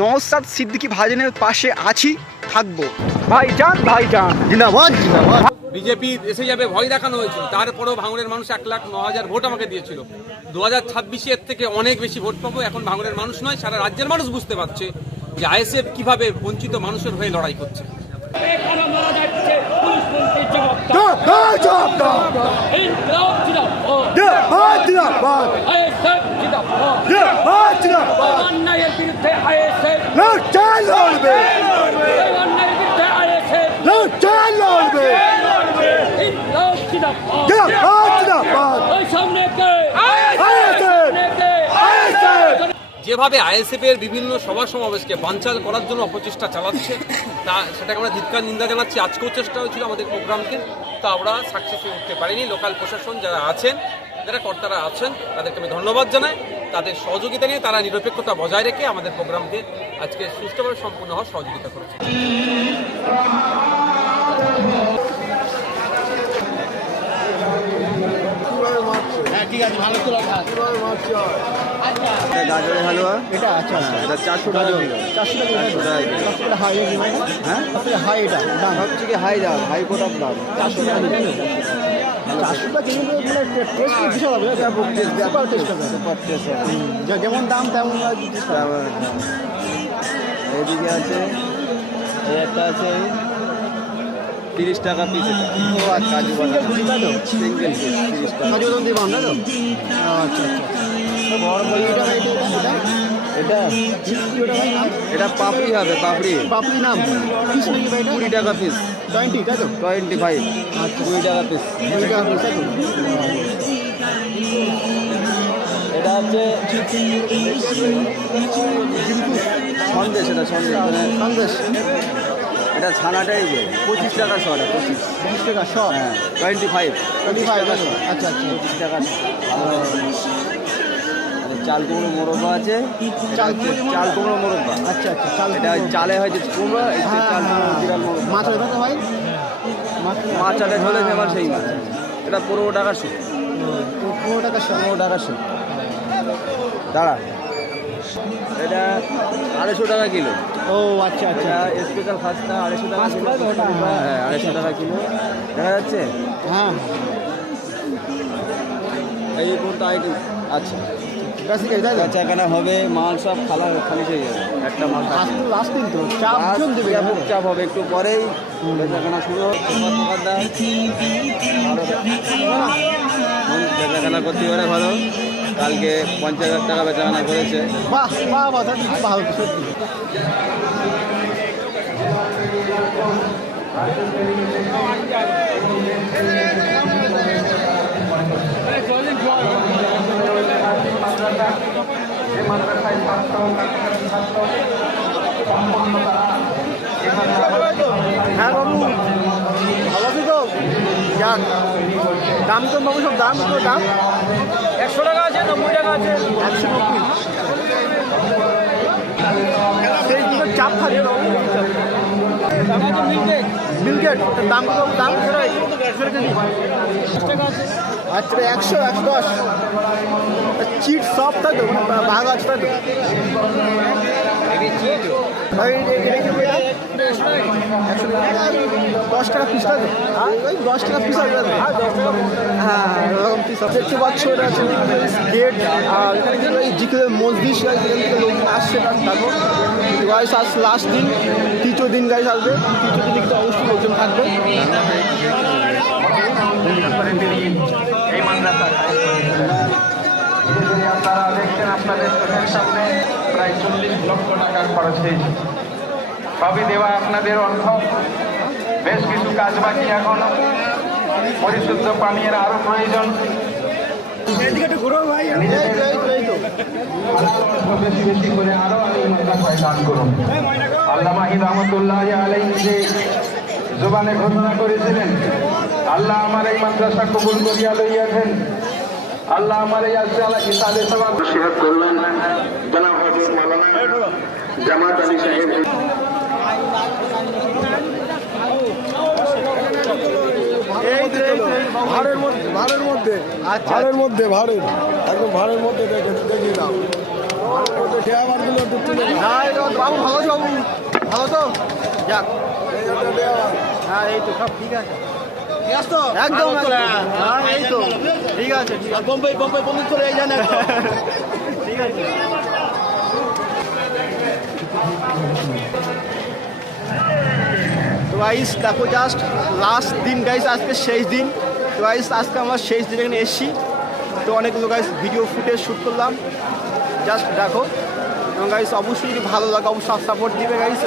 নওসাদ সিদ্দিকি ভাইজানের পাশে আছি, থাকব। ভাইজান ভাইজান। জিন্দাবাদ জিন্দাবাদ। বিজেপি এসে যাবে, ভয় দেখানো হয়েছিল। তারপরেও ভাঙড়ের মানুষ এক লাখ ন হাজার ভোট আমাকে দিয়েছিল। দু হাজার ছাব্বিশে এর থেকে অনেক বেশি ভোট পাবো। এখন ভাঙড়ের মানুষ নয়, সারা রাজ্যের মানুষ বুঝতে পারছে যে আইএসএফ কীভাবে বঞ্চিত মানুষের হয়ে লড়াই করছে। বিরুদ্ধে আইএসএফ এই অন্যায়ের বিরুদ্ধে আইএসএফ ইনকলাব জিন্দাবাদ ওই সামনে কে সামনে কে যেভাবে আইএসএফ এর বিভিন্ন সভা সমাবেশকে বানচাল করার জন্য অপচেষ্টা চালাচ্ছে, তা সেটাকে আমরা ধিক্কার, নিন্দা জানাচ্ছি। আজকেও চেষ্টা হয়েছিল আমাদের প্রোগ্রামকে, তা আমরা সাকসেসফুল উঠতে পারিনি। লোকাল প্রশাসন যারা আছেন, যারা কর্তারা আছেন, তাদেরকে আমি ধন্যবাদ জানাই। তাদের সহযোগিতা নিয়ে তারা নিরপেক্ষতা বজায় রেখে আমাদের প্রোগ্রামকে আজকে সুষ্ঠুভাবে সম্পূর্ণ হওয়ার সহযোগিতা করেছে। গাজরের হালুয়া। এটা আচ্ছা আচ্ছা। এটা চারশো টাকা চারশো টাকা চারশো টাকা হাই হ্যাঁ? হাই এটা? দাম? সবথেকে হাই দাম হাই কোটার দাম। চারশো টাকা মানে যেমন দাম তেমন এদিকে আছে? একটা আছে তিরিশ টাকা পিস কাজু বাদাম। সিঙ্গেল পিস তিরিশ টাকা। কাজু বাদাম দিবাম তাই তো? আচ্ছা আচ্ছা। এটা এটা পাপড়ি হবে পাপড়ি। পাপড়ি নাম? পিস নাকি ভাই কুড়ি টাকা পিস টোয়েন্টি তাই তো? টোয়েন্টি ফাইভ কুড়ি টাকা পিস কুড়ি টাকা তো? এটা হচ্ছে সন্দেশ এটা সন্দেশ। মানে সন্দেশ। এটা ছানাটাই পঁচিশ টাকা শো এটা পঁচিশ। বিশ টাকা শ হ্যাঁ টোয়েন্টি ফাইভ টোয়েন্টি ফাইভ আচ্ছা আচ্ছা। পঁচিশ টাকা চাল কুমড়ো মোরব্বা আছে। চাল চাল কুমড়ো মোরব্বা। আচ্ছা আচ্ছা চাল এটা চালে হয়েছে কুমড়ো এই যে চাল কুমড়ো মোরব্বা। মাছ ভাই? মাছ চালে ঝোলে ফেমাস সেই মাছ। এটা পনেরো টাকা শুট পনেরো টাকা শ পনেরো টাকা শুট দাঁড়া। এটা আড়াইশো টাকা কিলো। ও আচ্ছা আচ্ছা। স্পেশাল খাসটা আড়াইশো টাকা কিলো? হ্যাঁ আড়াইশো টাকা কিলো। দেখা যাচ্ছে? হ্যাঁ। এই আইটেম? আচ্ছা। আচ্ছা এখানে হবে মাল সব খালা খালি হয়ে যাবে একটা মাল। লাস্ট তো চাপ দেবে চাপ হবে একটু পরেই বেচাকেনা শুরু ভালো বেচাকেনা করতে পারে ভালো। কালকে পঞ্চাশ হাজার টাকা বেচাকেনা করেছে। বাহ বাহ খুব ভালো সত্যি হ্যাঁ বাবু। ভালো আছি তো? যাক দাম তো বাবু সব দাম তো দাম। একশো টাকা আছে নব্বই টাকা আছে। একশো নব্বই। সেই দুটো চাপ থাকে বাবু মিলগেট দাম কত দাম? একশো টাকা আচ্ছা একশো একশো দশ চিট সব তাই তো মানে ভাগ আছে তাই তো ভাই, এ- এটা কি বইটা? একশো টাকা। দশ টাকা পিস তো ওই দশ টাকা পিস হবে হ্যাঁ এরকম পিস দেখতে পাচ্ছ এটা হচ্ছে গেট আর এখানে কিন্তু জিকে মসজিদ আসছে তারপর গাইস আজ লাস্ট দিন, তৃতীয় দিন গাইস আসবে। তৃতীয় দিন কিন্তু অবশ্যই লোকজন থাকবে। আপনারা দেখছেন আপনাদের চোখের সামনে প্রায় চল্লিশ লক্ষ টাকা খরচ হয়েছে সবই দেওয়া আপনাদের অর্থ বেশ কিছু কাজ বাকি এখন পরিশুদ্ধ পানীয়ের আরও প্রয়োজন বেশি বেশি করে আরও আলাই যে জোবানে ঘোষণা করেছিলেন আল্লাহ আমার এই মাদ্রাসা কবুল করিয়া লইয়াছেন, আল্লাহ আমার এই আজকে সভা করলেন জনাব জামাত আলী সাহেব এই তো, এই তো, এই তো। ভাড়ের মধ্যে ভাড়ের মধ্যে আচ্ছা, ভাড়ের মধ্যে ভাড়ের একদম ভাড়ের মধ্যে দেখে দেখিয়ে দাও। হ্যাঁ বাবু ভালো তো যাক। হ্যাঁ এই তো সব ঠিক আছে। একদম একদম। হ্যাঁ এই তো। ঠিক আছে ঠিক আছে। বোম্বাই বোম্বাই বন্ধু চলে যান ঠিক আছে। তো দেখো জাস্ট লাস্ট দিন গাইস আজকে শেষ দিন। তো গাইস আজকে আমার শেষ দিন এখানে এসেছি। তো অনেকগুলো গাইস ভিডিও ফুটেজ শ্যুট করলাম। জাস্ট দেখো। এবং গাইস অবশ্যই যদি ভালো লাগে, অবশ্যই সাপোর্ট দিবে গাইস